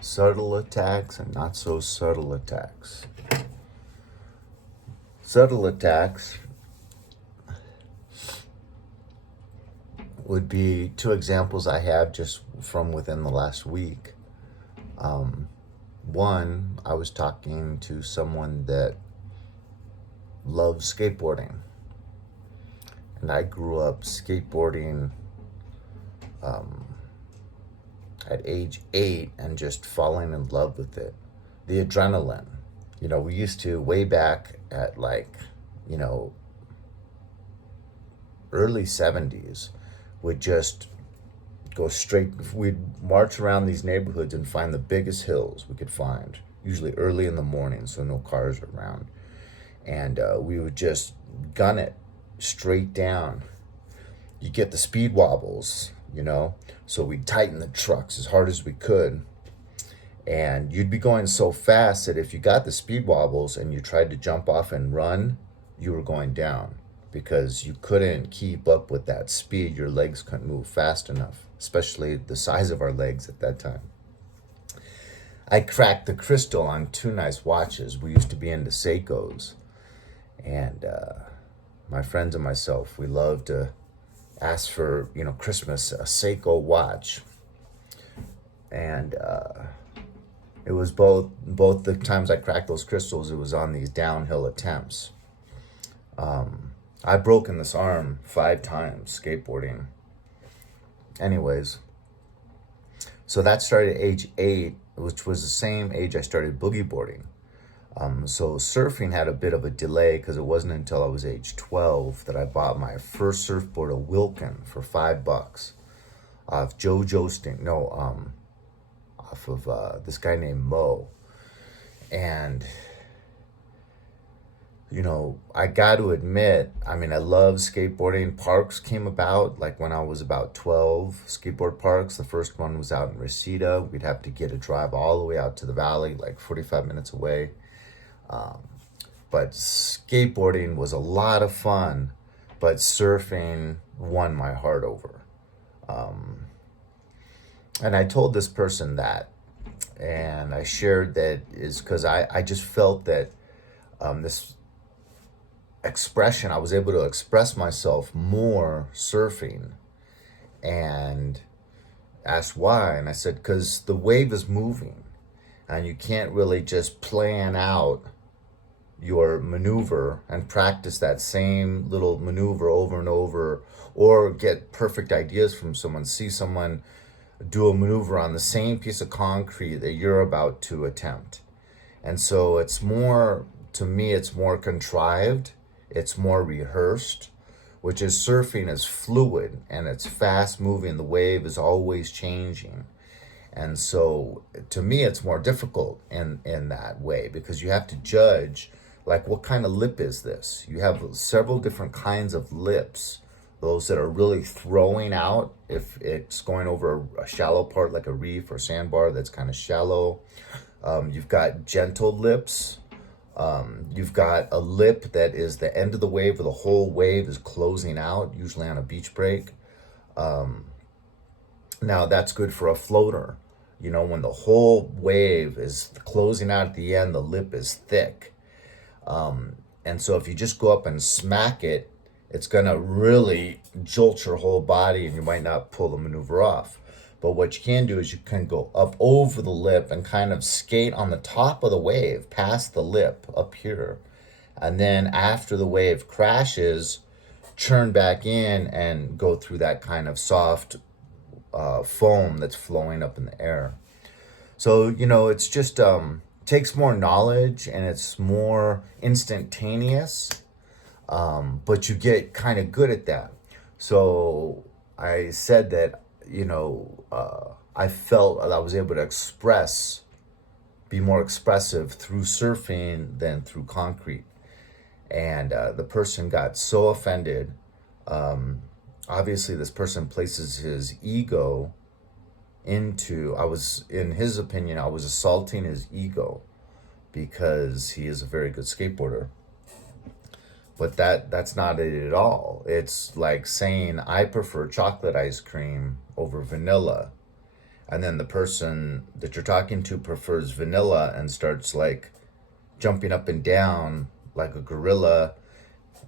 Subtle attacks and not so subtle attacks. Subtle attacks would be two examples I have just from within the last week. One, I was talking to someone that loves skateboarding. And I grew up skateboarding at age 8 and just falling in love with it. The adrenaline. We used to, way back at early 70s, would just go straight. We'd march around these neighborhoods and find the biggest hills we could find, usually early in the morning, so no cars are around. And we would just gun it straight down. You get the speed wobbles, so we'd tighten the trucks as hard as we could. And you'd be going so fast that if you got the speed wobbles and you tried to jump off and run, you were going down because you couldn't keep up with that speed. Your legs couldn't move fast enough, especially the size of our legs at that time. I cracked the crystal on two nice watches. We used to be into Seikos. And my friends and myself, we loved to ask for, Christmas, a Seiko watch. And it was both the times I cracked those crystals, it was on these downhill attempts. I've broken this arm 5 times skateboarding. Anyways, so that started at age 8, which was the same age I started boogie boarding. So surfing had a bit of a delay because it wasn't until I was age 12 that I bought my first surfboard, a Wilkin, for $5 off Joe Joesting. Off of this guy named Mo. And I got to admit, I love skateboarding. Parks came about like when I was about 12. Skateboard parks. The first one was out in Reseda. We'd have to get a drive all the way out to the valley, like 45 minutes away. But skateboarding was a lot of fun, but surfing won my heart over. And I told this person that, and I shared that is because I just felt that this expression, I was able to express myself more surfing, and asked why. And I said, because the wave is moving and you can't really just plan out your maneuver and practice that same little maneuver over and over, or get perfect ideas from someone, see someone do a maneuver on the same piece of concrete that you're about to attempt. And so it's more, to me, it's more contrived, it's more rehearsed, which is surfing is fluid and it's fast moving. The wave is always changing. And so to me, it's more difficult in that way, because you have to judge, like, what kind of lip is this? You have several different kinds of lips. Those that are really throwing out, if it's going over a shallow part like a reef or sandbar that's kind of shallow. You've got gentle lips. You've got a lip that is the end of the wave, where the whole wave is closing out, usually on a beach break. Now that's good for a floater. When the whole wave is closing out at the end, the lip is thick. And so if you just go up and smack it, it's going to really jolt your whole body and you might not pull the maneuver off. But what you can do is you can go up over the lip and kind of skate on the top of the wave, past the lip up here. And then after the wave crashes, churn back in and go through that kind of soft foam that's flowing up in the air. So, it's just takes more knowledge and it's more instantaneous. But you get kind of good at that. So I said that, I felt I was able to be more expressive through surfing than through concrete. And the person got so offended. Obviously, this person places his ego in his opinion, I was assaulting his ego because he is a very good skateboarder. But that's not it at all. It's like saying I prefer chocolate ice cream over vanilla. And then the person that you're talking to prefers vanilla and starts like jumping up and down like a gorilla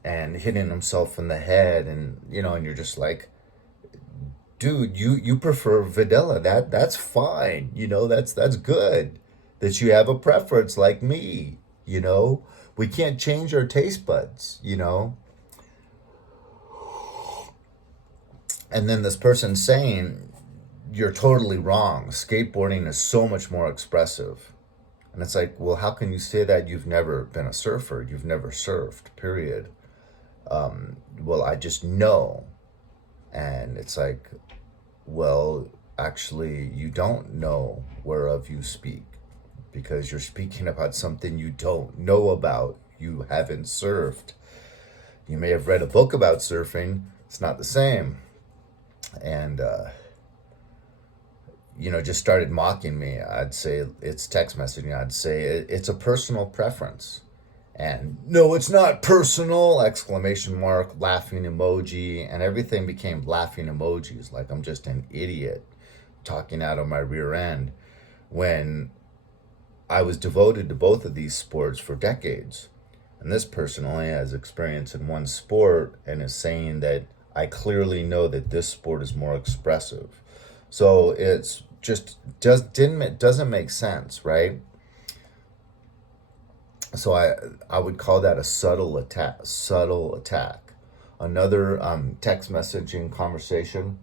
and hitting himself in the head, and and you're just like, dude, you prefer vanilla. That's fine. That's good that you have a preference like me. We can't change our taste buds. And then this person saying, you're totally wrong. Skateboarding is so much more expressive. And it's like, well, how can you say that? You've never been a surfer. You've never surfed, period. Well, I just know. And it's like, well, actually, you don't know whereof you speak, because you're speaking about something you don't know about. You haven't surfed. You may have read a book about surfing. It's not the same. And, just started mocking me. I'd say it's text messaging. I'd say it's a personal preference. And no, it's not personal! Exclamation mark, laughing emoji, and everything became laughing emojis, like I'm just an idiot talking out of my rear end, when I was devoted to both of these sports for decades. And this person only has experience in one sport and is saying that I clearly know that this sport is more expressive. So it's just doesn't make sense, right? So I would call that a subtle attack. Subtle attack. Another text messaging conversation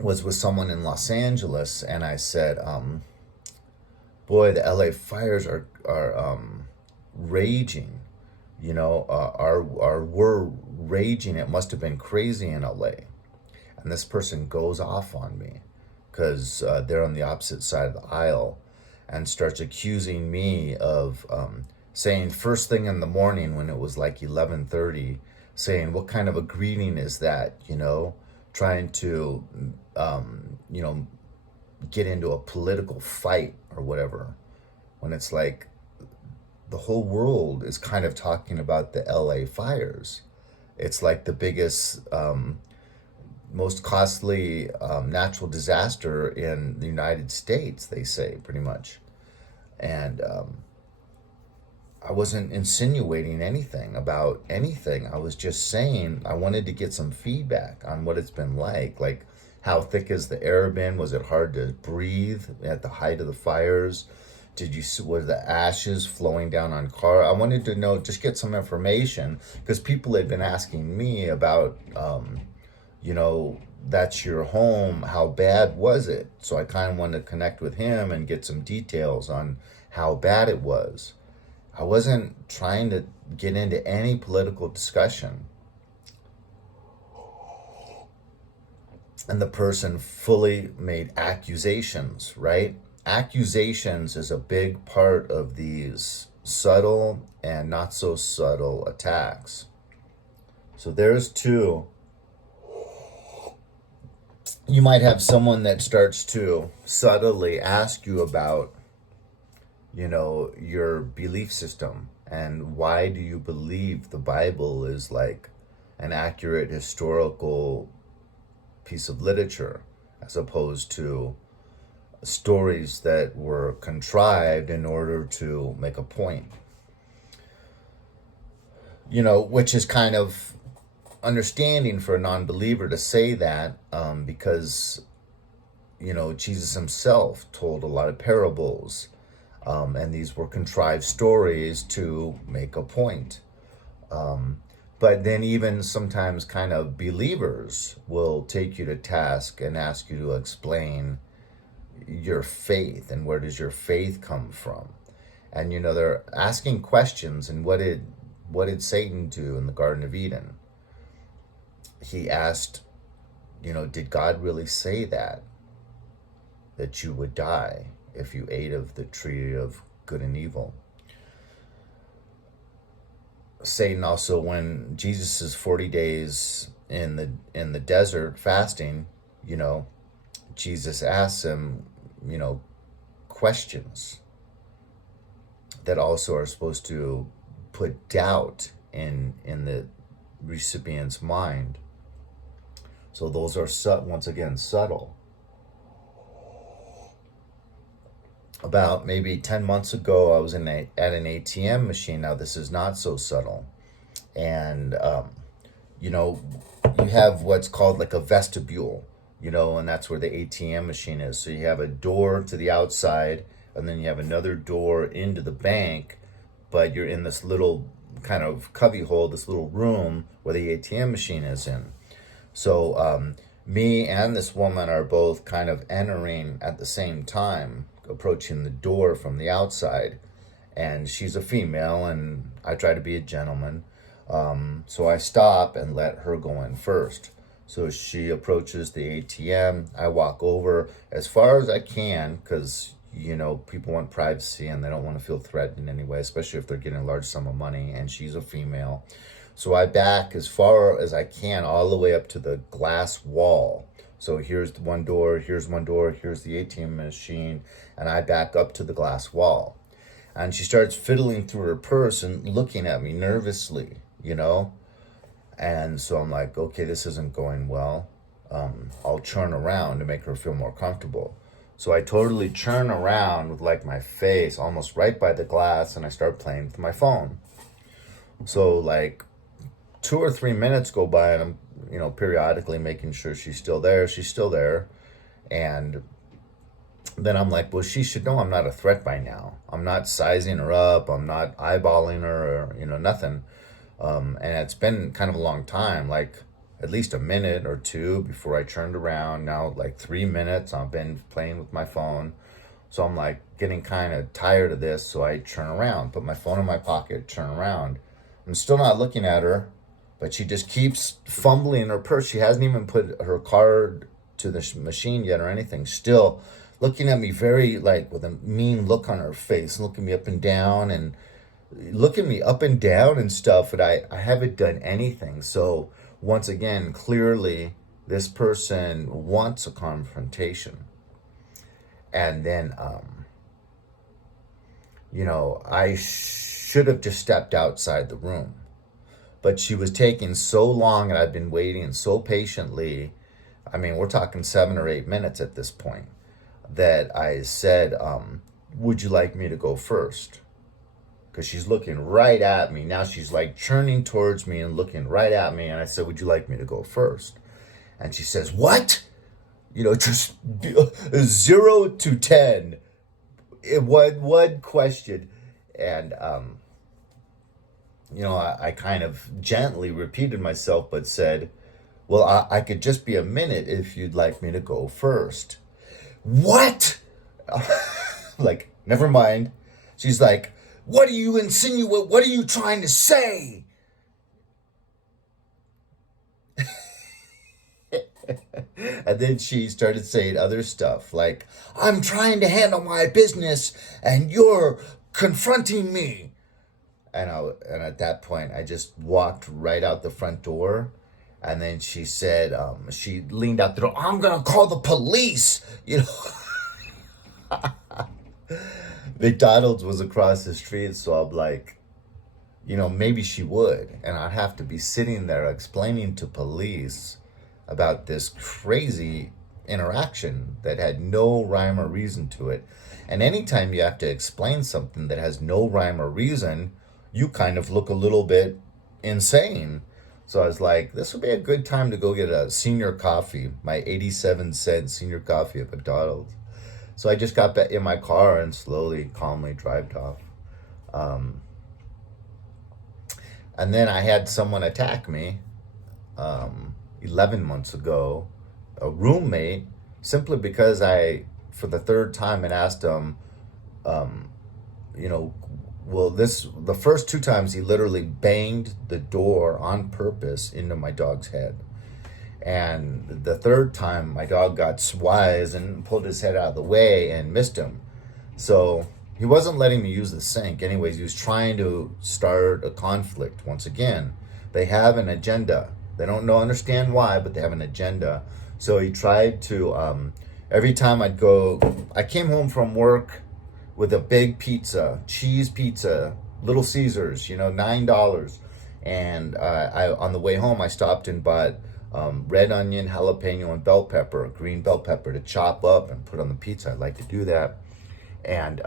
was with someone in Los Angeles, and I said, "Boy, the LA fires are raging. Were raging. It must have been crazy in LA." And this person goes off on me because they're on the opposite side of the aisle, and starts accusing me of saying first thing in the morning when it was like 11:30, saying, what kind of a greeting is that? Trying to get into a political fight or whatever, when it's like the whole world is kind of talking about the LA fires. It's like the biggest, most costly natural disaster in the United States, they say, pretty much. And I wasn't insinuating anything about anything. I was just saying I wanted to get some feedback on what it's been like how thick has the air been? Was it hard to breathe at the height of the fires? Was the ashes flowing down on car? I wanted to know, just get some information, because people had been asking me about, that's your home. How bad was it? So I kind of wanted to connect with him and get some details on how bad it was. I wasn't trying to get into any political discussion. And the person fully made accusations, right? Accusations is a big part of these subtle and not so subtle attacks. So there's two. You might have someone that starts to subtly ask you about, your belief system, and why do you believe the Bible is like an accurate historical piece of literature, as opposed to stories that were contrived in order to make a point. Which is kind of understanding for a non-believer to say that, because Jesus himself told a lot of parables, and these were contrived stories to make a point. But then even sometimes kind of believers will take you to task and ask you to explain your faith, and where does your faith come from? And they're asking questions. And what did Satan do in the Garden of Eden? He asked, did God really say that you would die if you ate of the tree of good and evil? Satan also, when Jesus is 40 days in the desert fasting, Jesus asks him, questions that also are supposed to put doubt in the recipient's mind. So those are once again subtle. About maybe 10 months ago, I was at an ATM machine. Now, this is not so subtle. And, you know, you have what's called like a vestibule, and that's where the ATM machine is. So you have a door to the outside, and then you have another door into the bank, but you're in this little kind of cubby hole, this little room where the ATM machine is in. So me and this woman are both kind of entering at the same time, approaching the door from the outside. And she's a female, and I try to be a gentleman. So I stop and let her go in first. So she approaches the ATM. I walk over as far as I can because, people want privacy and they don't want to feel threatened in any way, especially if they're getting a large sum of money, and she's a female. So I back as far as I can all the way up to the glass wall. So here's one door, here's the ATM machine, and I back up to the glass wall. And she starts fiddling through her purse and looking at me nervously, And so I'm like, okay, this isn't going well. I'll turn around to make her feel more comfortable. So I totally turn around with like my face almost right by the glass, and I start playing with my phone. So like 2 or 3 minutes go by, and I'm, periodically making sure she's still there. She's still there. And then I'm like, well, she should know I'm not a threat by now. I'm not sizing her up. I'm not eyeballing her or, nothing. And it's been kind of a long time, like at least a minute or two before I turned around. Now, like 3 minutes, I've been playing with my phone. So I'm like getting kind of tired of this. So I turn around, put my phone in my pocket, turn around. I'm still not looking at her, but she just keeps fumbling in her purse. She hasn't even put her card to the machine yet or anything. Still looking at me very like with a mean look on her face, looking me up and down and looking me up and down and stuff. And I haven't done anything. So once again, clearly this person wants a confrontation. And then, I should have just stepped outside the room. But she was taking so long, and I've been waiting so patiently. I mean, we're talking 7 or 8 minutes at this point, that I said, would you like me to go first? Because she's looking right at me. Now she's like turning towards me and looking right at me. And I said, would you like me to go first? And she says, what? Just 0 to 10 in one question. And, I kind of gently repeated myself, but said, well, I could just be a minute if you'd like me to go first. What? Like, never mind. She's like, what do you insinuate? What are you trying to say? And then she started saying other stuff like, I'm trying to handle my business and you're confronting me. And at that point, I just walked right out the front door. And then she said, she leaned out the door, I'm going to call the police. McDonald's was across the street. So I'm like, maybe she would. And I'd have to be sitting there explaining to police about this crazy interaction that had no rhyme or reason to it. And anytime you have to explain something that has no rhyme or reason, you kind of look a little bit insane. So I was like, this would be a good time to go get a senior coffee, my 87-cent senior coffee at McDonald's. So I just got back in my car and slowly, calmly drove off. And then I had someone attack me 11 months ago, a roommate, simply because I, for the third time, had asked him, the first 2 times he literally banged the door on purpose into my dog's head. And the third time my dog got wise and pulled his head out of the way and missed him. So he wasn't letting me use the sink. Anyways, he was trying to start a conflict. Once again, they have an agenda. They don't understand why, but they have an agenda. So he tried to, every time I came home from work with a big pizza, cheese pizza, Little Caesars, $9. And I on the way home, I stopped and bought red onion, jalapeno, and bell pepper, green bell pepper to chop up and put on the pizza. I'd like to do that. And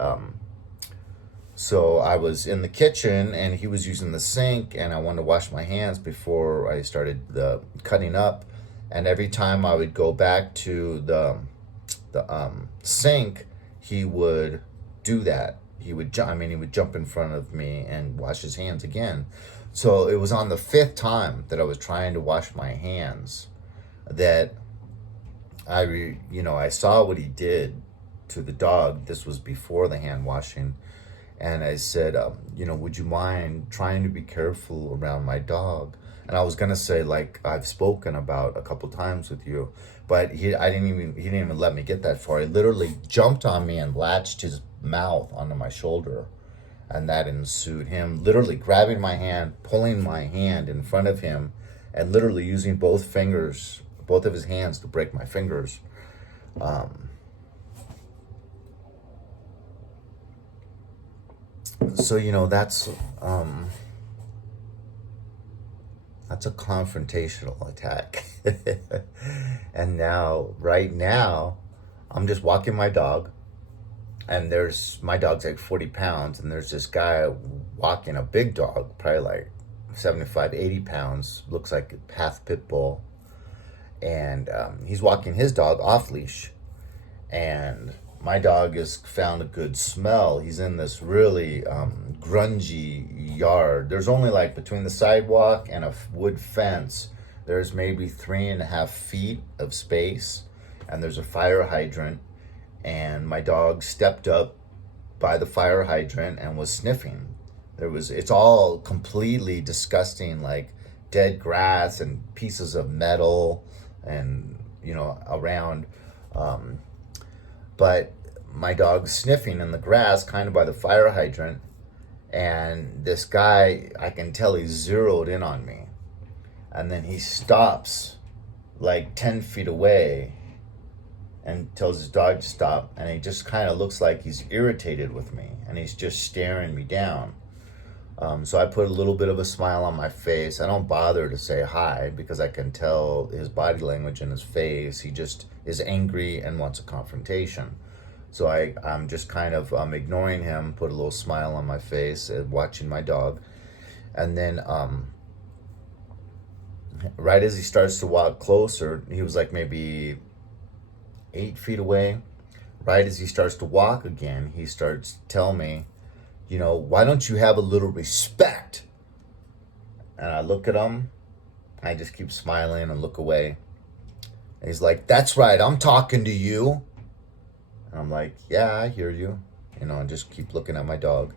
so I was in the kitchen and he was using the sink, and I wanted to wash my hands before I started the cutting up. And every time I would go back to the sink, he would do that. He would he would jump in front of me and wash his hands again. So it was on the fifth time that I was trying to wash my hands that I saw what he did to the dog. This was before the hand washing. And I said, would you mind trying to be careful around my dog? And I was gonna say, like I've spoken about a couple times with you, but he didn't even let me get that far. He literally jumped on me and latched his mouth onto my shoulder, and that ensued him literally grabbing my hand, pulling my hand in front of him, and literally using both of his hands to break my fingers. So that's a confrontational attack. And right now, I'm just walking my dog, and my dog's like 40 pounds, and there's this guy walking a big dog, probably like 75, 80 pounds, looks like a half pit bull. And he's walking his dog off leash. And my dog has found a good smell. He's in this really grungy yard. There's only like between the sidewalk and a wood fence, there's maybe 3.5 feet of space, and there's a fire hydrant. And my dog stepped up by the fire hydrant and was sniffing. It's all completely disgusting, like dead grass and pieces of metal and around. But my dog's sniffing in the grass kind of by the fire hydrant, and this guy, I can tell he's zeroed in on me. And then he stops like 10 feet away and tells his dog to stop, and he just kind of looks like he's irritated with me, and he's just staring me down. So I put a little bit of a smile on my face. I don't bother to say hi because I can tell his body language in his face. He just is angry and wants a confrontation. So I'm just kind of ignoring him, put a little smile on my face, watching my dog. And then right as he starts to walk closer, he was like maybe 8 feet away. Right as he starts to walk again, he starts to tell me, why don't you have a little respect? And I look at him, I just keep smiling and look away. And he's like, that's right, I'm talking to you. And I'm like, yeah, I hear you. And just keep looking at my dog.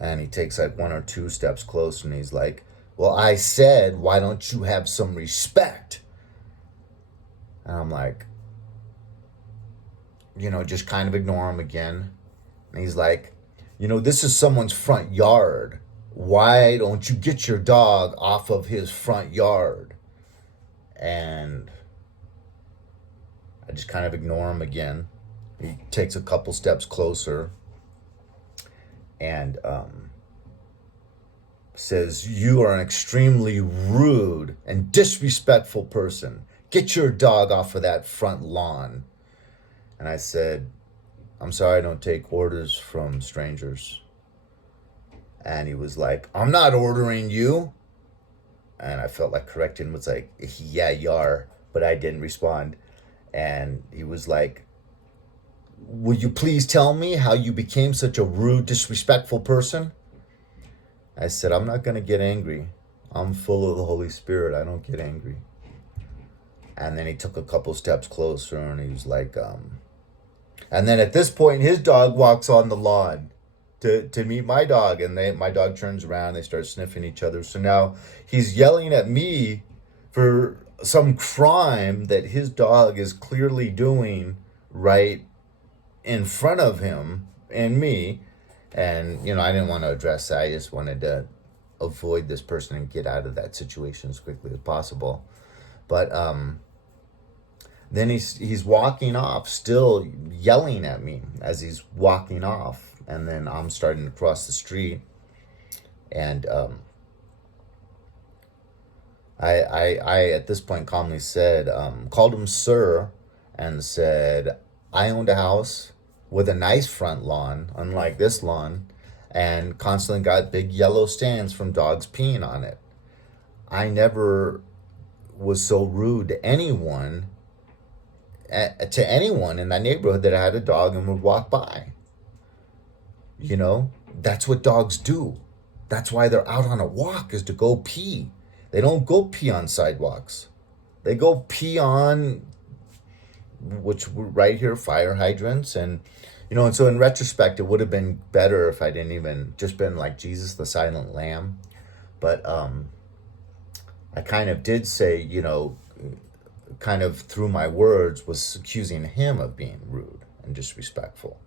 And he takes like 1 or 2 steps closer, and he's like, well, I said, why don't you have some respect? And I'm like, just kind of ignore him again. And he's like, this is someone's front yard. Why don't you get your dog off of his front yard? And I just kind of ignore him again. He takes a couple steps closer and says, you are an extremely rude and disrespectful person. Get your dog off of that front lawn. And I said, I'm sorry, I don't take orders from strangers. And he was like, I'm not ordering you. And I felt like correcting him. Was like, yeah, you are. But I didn't respond. And he was like, will you please tell me how you became such a rude, disrespectful person? I said, I'm not going to get angry. I'm full of the Holy Spirit. I don't get angry. And then he took a couple steps closer, and he was like, and then at this point, his dog walks on the lawn to meet my dog. And my dog turns around. They start sniffing each other. So now he's yelling at me for some crime that his dog is clearly doing right in front of him and me. And, I didn't want to address that. I just wanted to avoid this person and get out of that situation as quickly as possible. But then he's walking off, still yelling at me as he's walking off. And then I'm starting to cross the street. And I at this point calmly said, called him sir, and said, I owned a house with a nice front lawn, unlike this lawn, and constantly got big yellow stains from dogs peeing on it. I never was so rude to anyone in that neighborhood that had a dog and would walk by. You know, that's what dogs do. That's why they're out on a walk, is to go pee. They don't go pee on sidewalks. They go pee on, which right here, fire hydrants. And, and so in retrospect, it would have been better if I didn't even just been like Jesus, the silent lamb. But I kind of did say, kind of through my words was accusing him of being rude and disrespectful.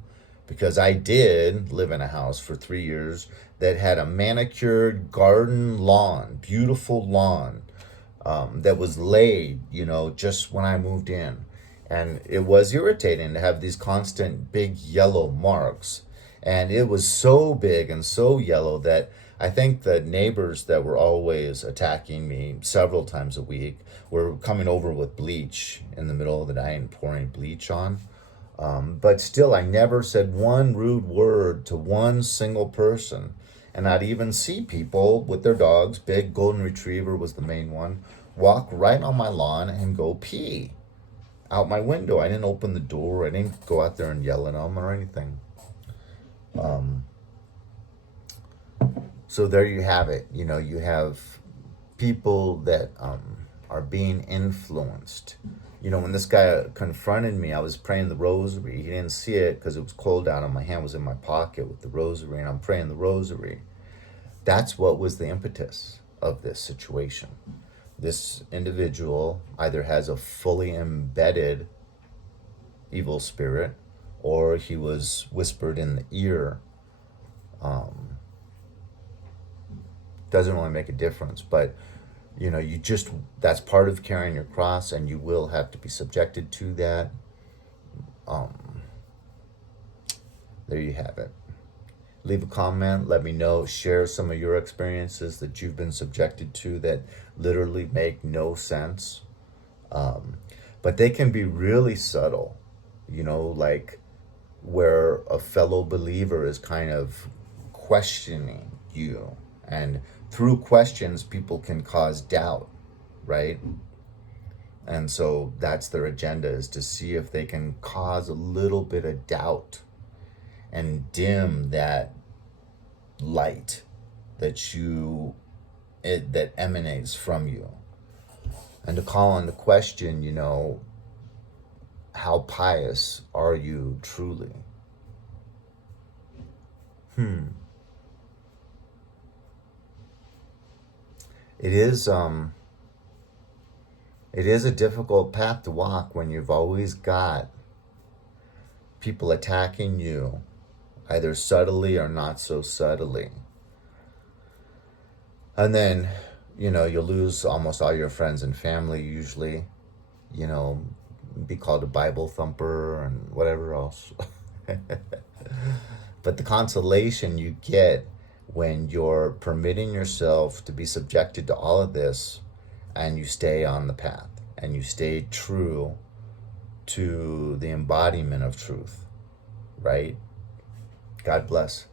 Because I did live in a house for 3 years that had a manicured garden lawn, beautiful lawn, that was laid, just when I moved in. And it was irritating to have these constant big yellow marks. And it was so big and so yellow that I think the neighbors that were always attacking me several times a week were coming over with bleach in the middle of the night and pouring bleach on. But still, I never said one rude word to one single person. And I'd even see people with their dogs, big golden retriever was the main one, walk right on my lawn and go pee out my window. I didn't open the door. I didn't go out there and yell at them or anything. So there you have it. You have people that are being influenced. When this guy confronted me, I was praying the rosary. He didn't see it because it was cold out and my hand was in my pocket with the rosary, and I'm praying the rosary. That's what was the impetus of this situation. This individual either has a fully embedded evil spirit, or he was whispered in the ear. Doesn't really make a difference, but that's part of carrying your cross, and you will have to be subjected to that. There you have it. Leave a comment, let me know, share some of your experiences that you've been subjected to that literally make no sense. But they can be really subtle, like where a fellow believer is kind of questioning you, and through questions, people can cause doubt, right? And so that's their agenda, is to see if they can cause a little bit of doubt and dim that light that that emanates from you. And to call on the question, how pious are you truly? It is a difficult path to walk when you've always got people attacking you, either subtly or not so subtly. And then, you'll lose almost all your friends and family usually, be called a Bible thumper and whatever else. But the consolation you get when you're permitting yourself to be subjected to all of this, and you stay on the path and you stay true to the embodiment of truth, right? God bless.